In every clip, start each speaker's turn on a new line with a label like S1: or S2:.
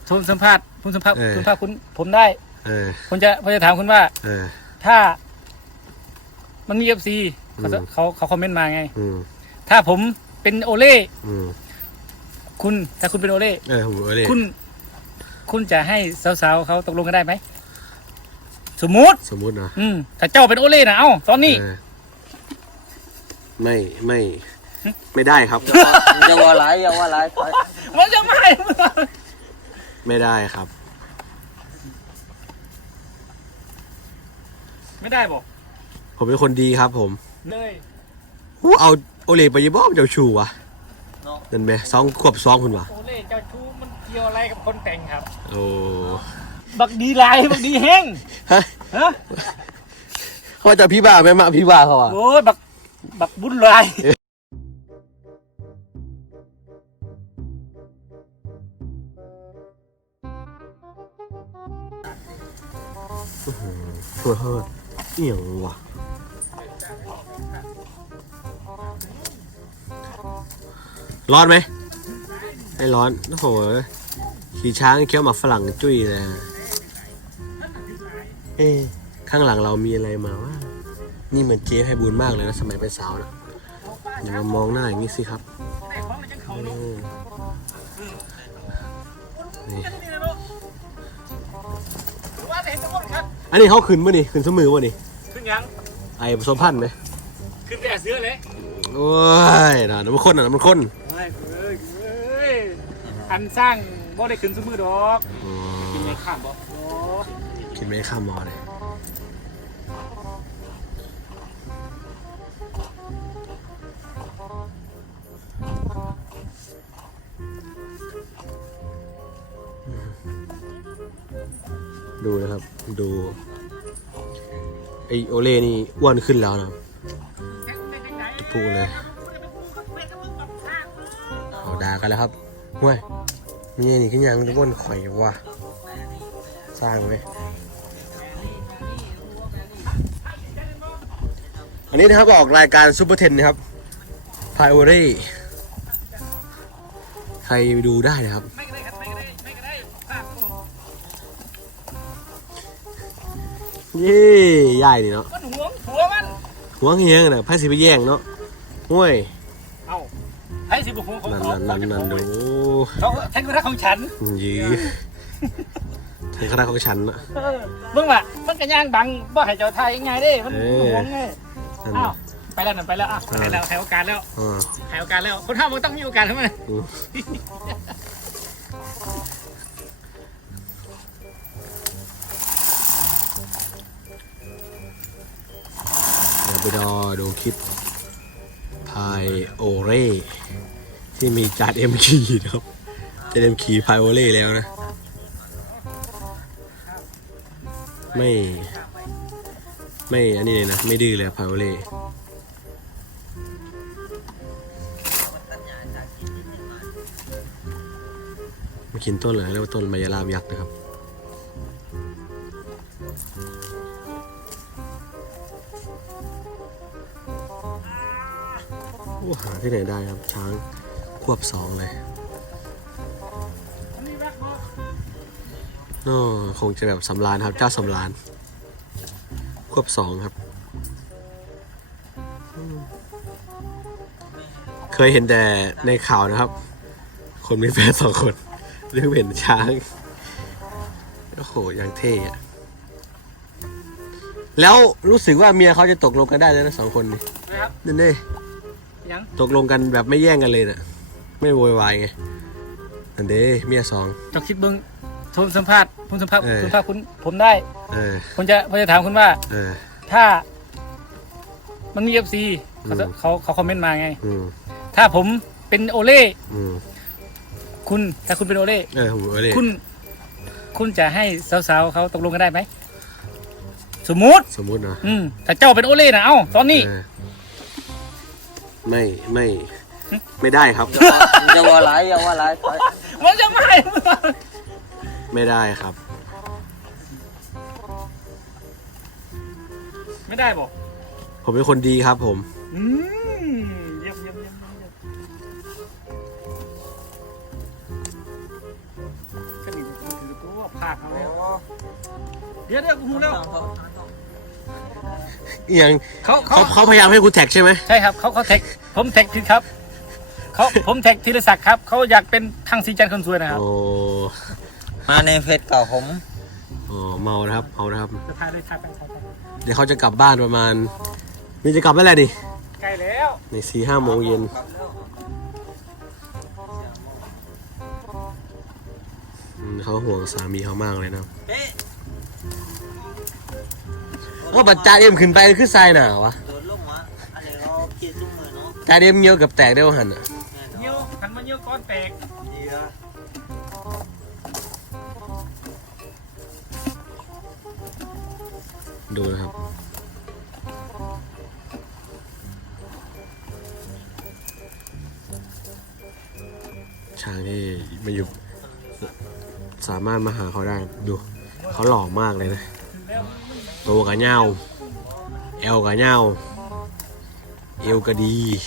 S1: โทรสัมภาษณ์คุณสัมภาษณ์คุณผมได้ผมจะถามคุณว่าถ้ามันมีFCเขาคอมเมนต์มาไงถ้าผมเป็นโอเล่ถ้าคุณเป็นโอเล่คุณจะให้สาวๆเขาตกลงกันได้ไหมสมมุติ
S2: นะ
S1: ถ้าเจ้าเป็นโอเล่นะเอ้าตอนนี้
S2: ไม่ได้ครับ
S3: อย่าว่าไร
S1: มันจะ
S2: ไม่ได้ครับ
S1: ไม่ได้บอก
S2: ผมเป็นคนดีครับผม
S1: เลย
S2: เอาโอเล่ไปยี่บ้อมเจ้าชูวะนั่นไหม2 ขวบ 2คุณวะ
S1: โอเล่เจ้าชูมันเกี่ยวอะไรกับคนแต่งครับ
S2: โอ้
S1: บักดีลายบักดีแห้ง
S2: ฮะเขาจะพี่บ้าไหมมาพี่บ้าเขาอ่ะ
S1: โอ้ยบักบุญลาย
S2: เฮ้ยเอี่ยงวะร้อนไหมไม่ร้อนโอ้โหขี่ช้างเคี้ยวหมากฝรั่งจุ้ยเลยข้างหลังเรามีอะไรมาวะนี่เหมือนเจ๊ให้บุญมากเลยนะสมัยเป็นสาวนะอย่ามามองหน้าอย่างนี้สิครับอันนี้เขาขึ้นมั้ยนี่ขึ้นสมือวะนี่
S1: ขึ้นยัง
S2: ไอ้ผสมพันธุ์ไหม
S1: ขึ้นแต่เสื้อเลย
S2: โอ้ยน่ะมันข้นมันข้น
S1: อันสร้างบ่ได้ขึ้นสมือดอกกินไม่ข้ามบ่
S2: กินไม่ข้ามมอเลยดูนะครับดูไอโอเล่นี่อ้วนขึ้นแล้วนะพูดเลยเอาด่ากันแล้วครับห่วยนี่ขึ้นยังอ้วนข่อยว่ะสร้างไว้อันนี้นะครับออกรายการซูเปอร์เทนนะครับพายโอเล่ใครดูได้นะครับเย่ใหญ่ดิเนาะ
S1: มันหัว
S2: เฮียงนะไพ่สิไปแย่งเนาะห่วย
S1: เอ้าไพ่สิบหัวของ
S2: นั่นดู
S1: แทงกระทะของฉัน
S2: ยื้อแทงกระทะของฉันนะ
S1: มึงว่ะมันกระย่างบังบ่ให้เจ้าไทยยังไงเด้มันหัวไงอ้าวไปแล้วไปแล้วให้โอกาสแล้วให้โอกาสแล้วคนห้ามมันต้องมีโอกาสทั้งนั้น
S2: ไปดูคลิปพายโอเล่ที่มีจานขี่ครับจะเดิมขี่พายโอเล่แล้วนะไม่อันนี้เลยนะไม่ดื้อเลยพายโอเล่มากินต้นเลยเรียกว่าต้นมายาลามยักษ์นะครับหาที่ไหนได้ครับช้างควบ2เลยคงจะแบบสำราญครับเจ้าสำราญควบ2ครับเคยเห็นแต่ในข่าวนะครับคนมีแฟน2 คนเรื่องเห็นช้างโอ้โหอย่างเท่อะแล้วรู้สึกว่าเมียเขาจะตกลงกันได้แล้วนะ2 คนนี่นั่นเองตกลงกันแบบไม่แย่งกันเลยน่ะไม่โวยวายไงอันเดเมีย2
S1: จอกคิดเบิ้งโทรสัมภาษณ์คุณผมได้ผมจะถามคุณว่าถ้ามันมีFCเขาคอมเมนต์มาไงถ้าผมเป็นโอเล่ถ้าคุณเป็นโอเล่คุณจะให้สาวๆเขาตกลงกันได้ไหมสมมุติ
S2: นะ
S1: ถ้าเจ้าเป็นโอเล่นะเอ้าตอนนี้
S2: ไม่ได้ครับ
S3: อย่าว่าไร
S1: มันจะ
S2: ไม่ได้ครับ
S1: ไม่ได้บอก
S2: ผมเป็นคนดีครับผม
S1: เยี่ยมก็มีภาคเอาแล้วเดี๋ยวกูรู้แล้ว
S2: อหย่าง
S1: เขา
S2: เขาพยายามให้กูแท็กใช่ไหม
S1: ใช่ครับเขาแท็กผมแท็กผิดครับผมแท็กธีรศักดิ์ครับเขาอยากเป็นทางสีจันทร์คนสวยนะครับ
S2: โอ้
S3: มาในเฟซเก่าผม
S2: โอ้เมานะครับเมานะครับ
S1: จะถ่ายเลยถ่ายไป
S2: เดี๋ยวเขาจะกลับบ้านประมาณนี่จะกลับเมื่อไหร่ดิ
S1: ใกล้แล้ว
S2: ใน4-5 โมงเย็นเขาห่วงสามีเขามากเลยนะ
S3: เฮ้ย
S2: ว่าบัตรจ่าเอ็มขึ้นไปคือทรายหนาวะ
S3: โดนลงมาอันนี้เราเกียร์ซุ้มมือเนาะ
S2: จ่าเอ็มเงี้ยวกับแตกได้ว่าหันอ่ะ
S1: เยี่ยวหันมาเยี่ยวก้อนแตก
S3: เดี๋ยว
S2: ดูนะครับช้างที่มาอยู่สามารถมาหาเขาได้ดูเขาหล่อมากเลยนะตัวกับเงาเอวกับเงาเอวก็ดี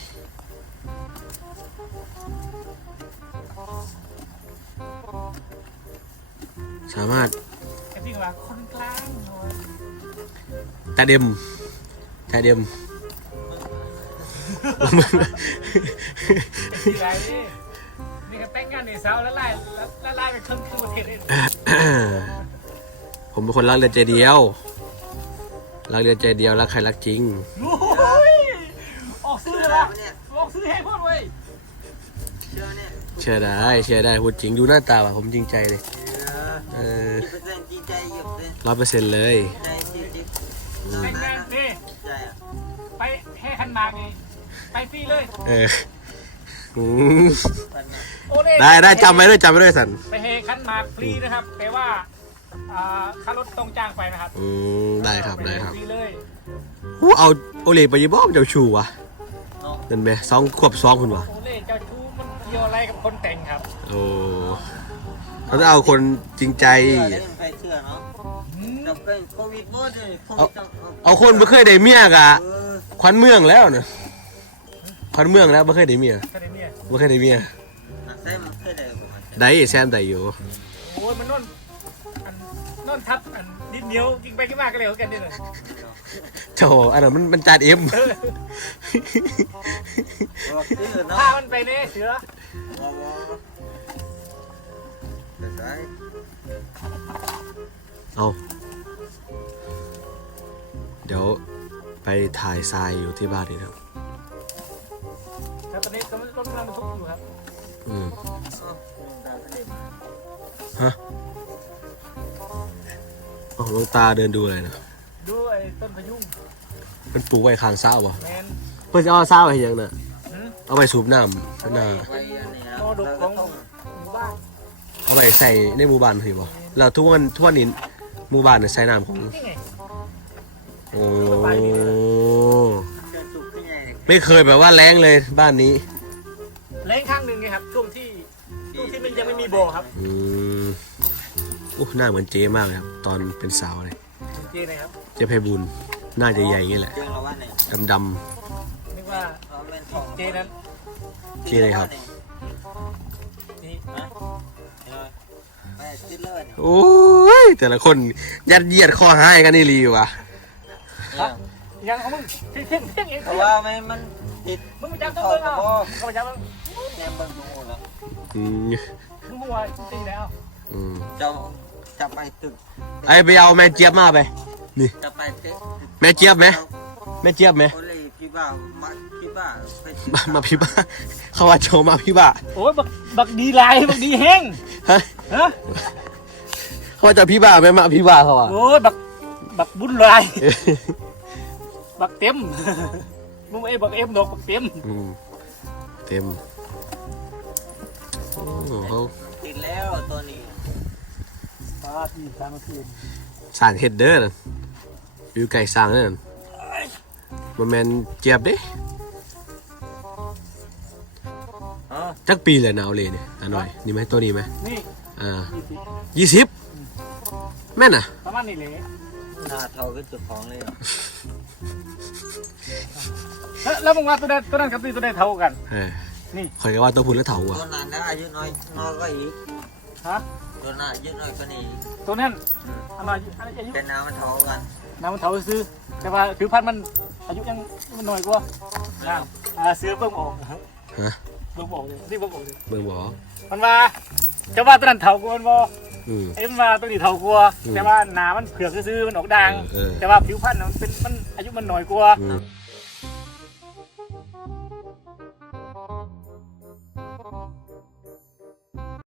S2: สามารถ
S1: ไอ้ที่ว่าคนกลาง
S2: ตาเดมตาเดม
S1: ที่ไรนี่ก็แต่งงานในเสาแล้วไล่ไปครึ่งประเทศเลย
S2: ผมเป็นคนรักเรือใจเดียวรักเรือใจเดียวรักใครรักจริง
S1: โอ้ยออกซื้อละออกซื้อให้พูดเว้ย
S3: เชื่อเนี่ย
S2: เชื่อได้พูดจริงดูหน้าตาว่ะผมจริงใจเลย
S3: เออจริงใจเยอะเลย
S2: 100%เลย
S3: ใจจริง
S1: แต่งงานนี่
S3: ใจอ่ะ
S1: ไปแห่ขันหมากนี่ไปฟรีเลย
S2: เอออืม
S3: ปันนะ
S1: โอเล่
S2: ได้จำไว้ด้วยสัน
S1: ไปแห่ขันหมากฟรีนะครับแต่ว่าค่ารถต้องจ้างไปนะครับ
S2: ได้ครับ
S1: ฟรีเลย
S2: เอาโอเล่ไปยี่บ้อมเจ้าชูวะ
S3: เนาะ
S2: นั่นไหม2 ขวบ2คุณวะ
S1: โอเล่เจ้าชู้มันเกี่ยวอะไรกับคนแต่งครับ
S2: โอ้เขาจะเอาคนจริงใจ
S3: เชื่อได้ใครเชื่อเนาะกับเป็นโควิดบ่เลยโควิดต้อง
S2: เอาคนไม่เคยได้เมียกะ
S3: เออ
S2: ขวัญเมืองแล้วนะขวัญเมืองแล้วไม่เคยได้เมีย
S1: แค่นี้เนี่ย
S2: ไม่เคยได้เมีย
S3: ใช่มันเคยได้ผม
S2: ได้แซมได้อยู่
S1: โอ้ยมันนอนทับดินเหนียวกินไปกินมากก็เลยกันเนี่ย
S2: โธ่อันนั้นมันจานเอ็ม
S3: บอกชื่อเนาะ
S1: พามันไปเนี่ยเสือ
S3: ใช่
S2: เอาเดี๋ยวไปถ่ายทรายอยู่ที่บ้านดีครับ
S1: แล้วตอนนี้รถกำลังบรรทุกอยู่ครับ
S2: ฮะอ๋อหลวงตาเดินดูอะไรนะ
S1: ดูไอ้ต้นพะยุง
S2: มันปลูกไว้ข้างเสาบ่
S1: แมน
S2: เพื่อจะเอาเสาไว้ยังน่ะ
S1: หืม
S2: เอาไปสูบน้ำข้างหน้า
S3: ไปอันนี้นะ
S1: มรดกของหมู่บ้าน
S2: เอาไปใส่ในหมู่บ้านถือบ่แล้วทุกวันนี้หมู่บ้านน่ะใส่น้ำของ
S1: นี่ไง
S2: โอ้
S3: เชิญสุกขึ้นใหญ่
S2: ไม่เคยแบบว่าแรงเลยบ้านนี้
S1: แรงข้างหนึ่งไงครับช่วงที่มันยังไม่มีบ่อครับ
S2: หน้าเหมือนเจ๊มากเลยครับ ตอนเป็นสาวเลย
S1: เจนะครับ
S2: เจ๊ไพบุญหน้าจะใหญ่อย่างนี้แหละ
S3: เจ้าละวันเนี่ย
S2: ดำ
S1: นึกว่า
S3: เอาเป็นทอง
S1: เจนั้น
S2: เจ๊เลยครับ
S1: นี่
S3: นะไปติดเลยเนี่ย
S2: โอ้ยแต่ละคนยัดเยียดข้อหายกันนี่รีว่ะ
S1: ยังเอามึงเที่ยงเอง
S3: เพราะว่ามันติด
S1: มึงไปจับตัวเองเอามึงไปจับมึง
S3: แนมเบิ้งดูแล้ว
S2: อืม
S1: มึงหัวตีแล้ว
S2: อืม
S3: เจ้าจะไปตึก
S2: ไอ้ไปเอาแม่เจี๊ยบมาไปนี่
S3: จะไปเต๊ะ
S2: แม่เจี๊ยบไหมแม่เจี๊ยบไหม
S3: โอเลยพี่บ้ามาพี่บ้าไปตึก
S2: มาพี่บ้าเขาว่าโชว์มาพี่บ้า
S1: โอ้ยบักดีลายบักดีแห้ง
S2: ฮะ
S1: ฮะ
S2: เขาว่าจะพี่บ้าไหมมาพี่บ้าเขาอ่ะ
S1: โอ้ยบักบุญลายบักเต็มมึงไอ้บักเอ็มดอกบักเต็ม
S2: อืมเต็มโอ้เขา
S3: ติดแล้วตัวนี้
S1: ปาที่สามคืน
S2: สร้างเฮดเดอร์นั่นอยู่ไก่สร้างนั่นมันแมนเจี๊ยบเด้
S3: อ๋อ
S2: จักปีเลยนะเอาเลยเนี่ยหน่อยนี่ไหมตัวนี้ไหม
S1: นี่
S2: 20 แม่นอ่ะ
S1: ประมาณนี้เลย
S3: หน้าเท่ากับเจ้าของเลย
S1: แล้วมึงว่าตัวนั้นกับตัวได้เท่ากัน
S2: เออ
S1: นี่
S2: คอยก็ว่าตัวพูดแล้วเถา
S3: ตั
S2: อ่ะ
S3: วนั้นนะอายุน้อยก็อีก
S1: ฮะ
S3: ตัวน่ะเยอะหน่อยก็นี่
S1: ตัวนั้นอันน้อยอายุ
S3: เป็นน้ำมันเท่ากัน
S1: น้ำมันเถาซื้อแต่ว่าผิวพรรณมันอายุยังมันน้อยกว่าซื้อเบิ่งออก
S2: ฮะ
S1: เบิ่งออกเลยที่เบิ่งออกเลย
S2: เบิ่งบ่
S1: มันว่าจะว่าตัวนั้นเถากว่ามันบ่
S2: อืม
S1: เอ็มว่าตัวนี้เถากว่าแต่ว่าหนามันเผือกซื้อมันออกด่างแต่ว่าผิวพรรณมันเป็นมันอายุมันน้อยกว่า
S2: อืม